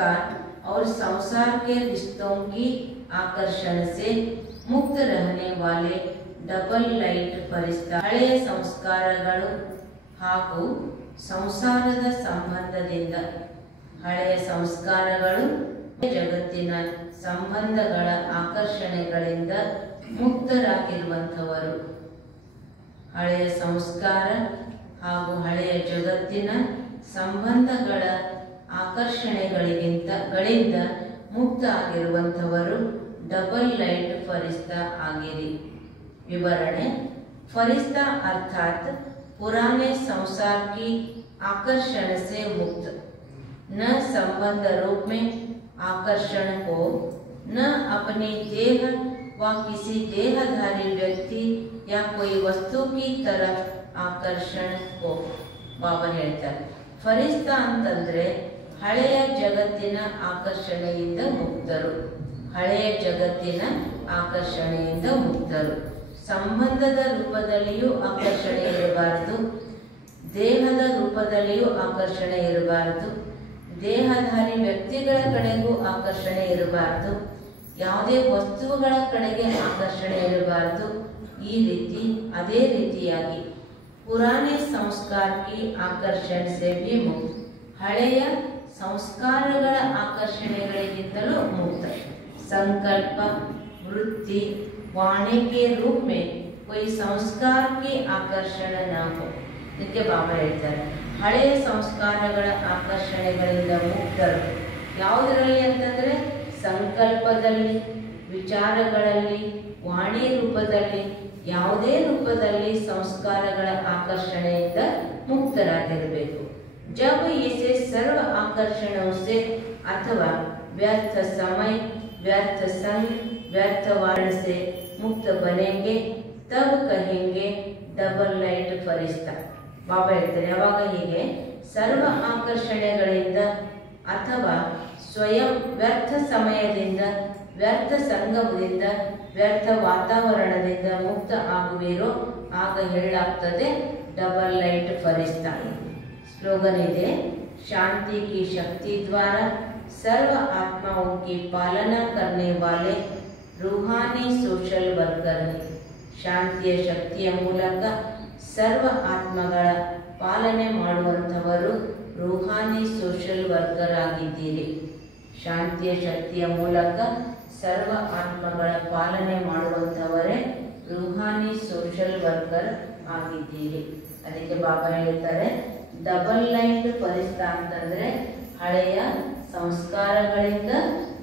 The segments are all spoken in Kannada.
संस्कार और संसार के रिश्तों की आकर्षण से मुक्त रहने वाले डबल लाइट फरिश्ता ಹಳೆಯ ಸಂಸ್ಕಾರಗಳು ಹಾಗೂ ಸಂಸಾರದ ಸಂಬಂಧದಿಂದ ಹಳೆಯ ಸಂಸ್ಕಾರಗಳು ಜಗತ್ತಿನ ಸಂಬಂಧಗಳ ಆಕರ್ಷಣೆಗಳಿಂದ ಮುಕ್ತರಾಗಿರುವಂತವರು ಹಳೆಯ ಸಂಸ್ಕಾರ ಹಾಗೂ ಹಳೆಯ ಜಗತ್ತಿನ ಸಂಬಂಧಗಳ ಆಕರ್ಷಣೆಗಳಿಂದ ಮುಕ್ತ ಆಗಿರುವಂತವರು डबल लाइट फरिश्ता आगिरी। विवरणे फरिश्ता अर्थात पुराने संसार की आकर्षण से मुक्त, न संबंध रूप में आकर्षण को, न अपनी देह व किसी देहधारी व्यक्ति या कोई वस्तु की तरफ आकर्षण को बाबा ಹೇಳ್ತಾರೆ। ಫರಿಸ್ತಾ ಅಂತಂದ್ರೆ ಹಳೆಯ ಜಗತ್ತಿನ ಆಕರ್ಷಣೆಯಿಂದ ಮುಕ್ತರು, ಹಳೆಯ ಜಗತ್ತಿನ ಆಕರ್ಷಣೆಯಿಂದ ಮುಕ್ತರು। ಸಂಬಂಧದ ರೂಪದಲ್ಲಿಯೂ ಆಕರ್ಷಣೆ ಇರಬಾರದು, ದೇಹದ ರೂಪದಲ್ಲಿಯೂ ಆಕರ್ಷಣೆ ಇರಬಾರದು, ದೇಹಧಾರಿ ವ್ಯಕ್ತಿಗಳ ಕಡೆಗೂ ಆಕರ್ಷಣೆ ಇರಬಾರದು, ಯಾವುದೇ ವಸ್ತುಗಳ ಕಡೆಗೆ ಆಕರ್ಷಣೆ ಇರಬಾರದು। ಈ ರೀತಿ ಅದೇ ರೀತಿಯಾಗಿ ಪುರಾನೆ ಸಂಸ್ಕಾರ ಕಿ ಆಕರ್ಷಣೆ ಸೆ ಭಿ ಮುಕ್ತ, ಹಳೆಯ ಸಂಸ್ಕಾರಗಳ ಆಕರ್ಷಣೆಗಳಿಗಿಂತಲೂ ಮುಕ್ತ। संकल्प वृत्ति वाणी के रूप में कोई संस्कार की आकर्षण न हो। ಇದಕ್ಕೆ ಬಾಬಾ ಹೇಳ್ತಾರೆ ಹಳೆಯ ಸಂಸ್ಕಾರಗಳ ಆಕರ್ಷಣೆಗಳಿಂದ ಮುಕ್ತರು ಯಾವುದರಲ್ಲಿ ಅಂತಂದ್ರೆ ಸಂಕಲ್ಪದಲ್ಲಿ, ವಿಚಾರಗಳಲ್ಲಿ, ವಾಣಿ ರೂಪದಲ್ಲಿ, ಯಾವುದೇ ರೂಪದಲ್ಲಿ ಸಂಸ್ಕಾರಗಳ ಆಕರ್ಷಣೆಯಿಂದ ಮುಕ್ತರಾಗಿರಬೇಕು। जब ऐसे सर्व आकर्षणों से अथवा व्यर्थ समय, व्यर्थ संग, व्यर्थ वारण से मुक्त बनेंगे तब कहेंगे डबल लाइट फरिश्ता। ಬಾಬಾ ಹೇಳ್ತಾರೆ ಯಾವಾಗ ಹೀಗೆ ಸರ್ವ ಆಕರ್ಷಣೆಗಳಿಂದ ಅಥವಾ ಸ್ವಯಂ ವ್ಯರ್ಥ ಸಮಯದಿಂದ, ವ್ಯರ್ಥ ಸಂಗಮದಿಂದ, ವ್ಯರ್ಥ ವಾತಾವರಣದಿಂದ ಮುಕ್ತ ಆಗುವಿರೋ ಆಗ ಹೇಳಲಾಗ್ತದೆ डबल लाइट फरिश्ता। स्लोगन ಇದೆ शांति की शक्ति द्वारा सर्व आत्माओं की पालना करने वाले रूहानी सोशल वर्कर है। ಶಾಂತಿಯ ಶಕ್ತಿಯ ಮೂಲಕ ಸರ್ವ ಆತ್ಮಗಳ ಪಾಲನೆ ಮಾಡುವಂತವರು ರೂಹಾನಿ ಸೋಷಲ್ ವರ್ಕರ್ ಆಗಿದ್ದೀರಿ। ಶಾಂತಿಯ ಶಕ್ತಿಯ ಮೂಲಕ ಸರ್ವ ಆತ್ಮಗಳ ಪಾಲನೆ ಮಾಡುವಂತವರೇ ರೂಹಾನಿ ಸೋಷಲ್ ವರ್ಕರ್ ಆಗಿದ್ದೀರಿ। ಅದಕ್ಕೆ ಬಾಬಾ ಹೇಳ್ತಾರೆ ಡಬಲ್ ಲೈಟ್ ಫರಿಶ್ತಾ ಅಂತಂದ್ರೆ ಹಳೆಯ ಸಂಸ್ಕಾರಗಳಿಂದ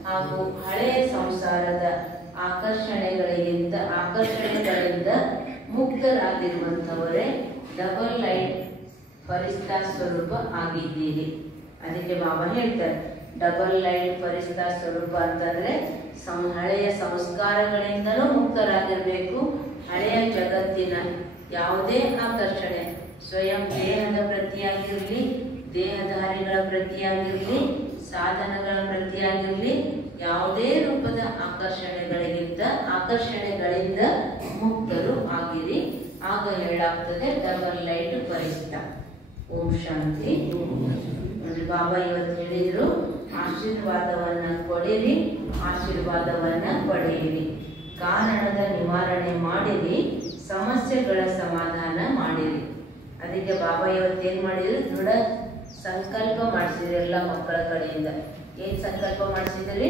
ಹಾಗೂ ಹಳೆಯ ಸಂಸಾರದ ಆಕರ್ಷಣೆಗಳಿಂದ ಮುಕ್ತರಾಗಿರುವಂತವರೇ ಡಬಲ್ ಲೈಟ್ ಫರಿಶ್ತಾ ಸ್ವರೂಪ ಆಗಿದ್ದೀರಿ। ಅದಕ್ಕೆ ಬಾಬಾ ಹೇಳ್ತಾರೆ ಡಬಲ್ ಲೈಟ್ ಫರಿಶ್ತಾ ಸ್ವರೂಪ ಅಂತಂದ್ರೆ ಹಳೆಯ ಸಂಸ್ಕಾರಗಳಿಂದಲೂ ಮುಕ್ತರಾಗಿರ್ಬೇಕು, ಹಳೆಯ ಜಗತ್ತಿನ ಯಾವುದೇ ಆಕರ್ಷಣೆ ಸ್ವಯಂ ದೇಹದ ಪ್ರತಿಯಾಗಿರಲಿ, ದೇಹಧಾರಿಗಳ ಪ್ರತಿಯಾಗಿರಲಿ, ಸಾಧನಗಳ ಪ್ರತಿಯಾಗಿರಲಿ, ಯಾವುದೇ ರೂಪದ ಆಕರ್ಷಣೆಗಳಿಂದ ಮುಕ್ತರು ಆಗಿರಿ ಆಗ ಹೇಳಾಗ್ತದೆ ಡಬಲ್ ಲೈಟ್ ಫರಿಶ್ತಾ। ಓಂ ಶಾಂತಿ। ನೋಡಿ ಬಾಬಾ ಇವತ್ತು ಹೇಳಿದ್ರು ಆಶೀರ್ವಾದವನ್ನ ಕೊಡಿರಿ, ಆಶೀರ್ವಾದವನ್ನ ಪಡೆಯಿರಿ, ಕಾರಣದ ನಿವಾರಣೆ ಮಾಡಿರಿ, ಸಮಸ್ಯೆಗಳ ಸಮಾಧಾನ ಮಾಡಿರಿ। ಅದಕ್ಕೆ ಬಾಬಾ ಇವತ್ತೇನ್ ಮಾಡಿದ್ರು ದೃಢ ಸಂಕಲ್ಪ ಮಾಡಿಸಿದ್ರಿ ಎಲ್ಲ ಮಕ್ಕಳ ಕಡೆಯಿಂದ। ಏನ್ ಸಂಕಲ್ಪ ಮಾಡಿಸಿದ್ರಿ?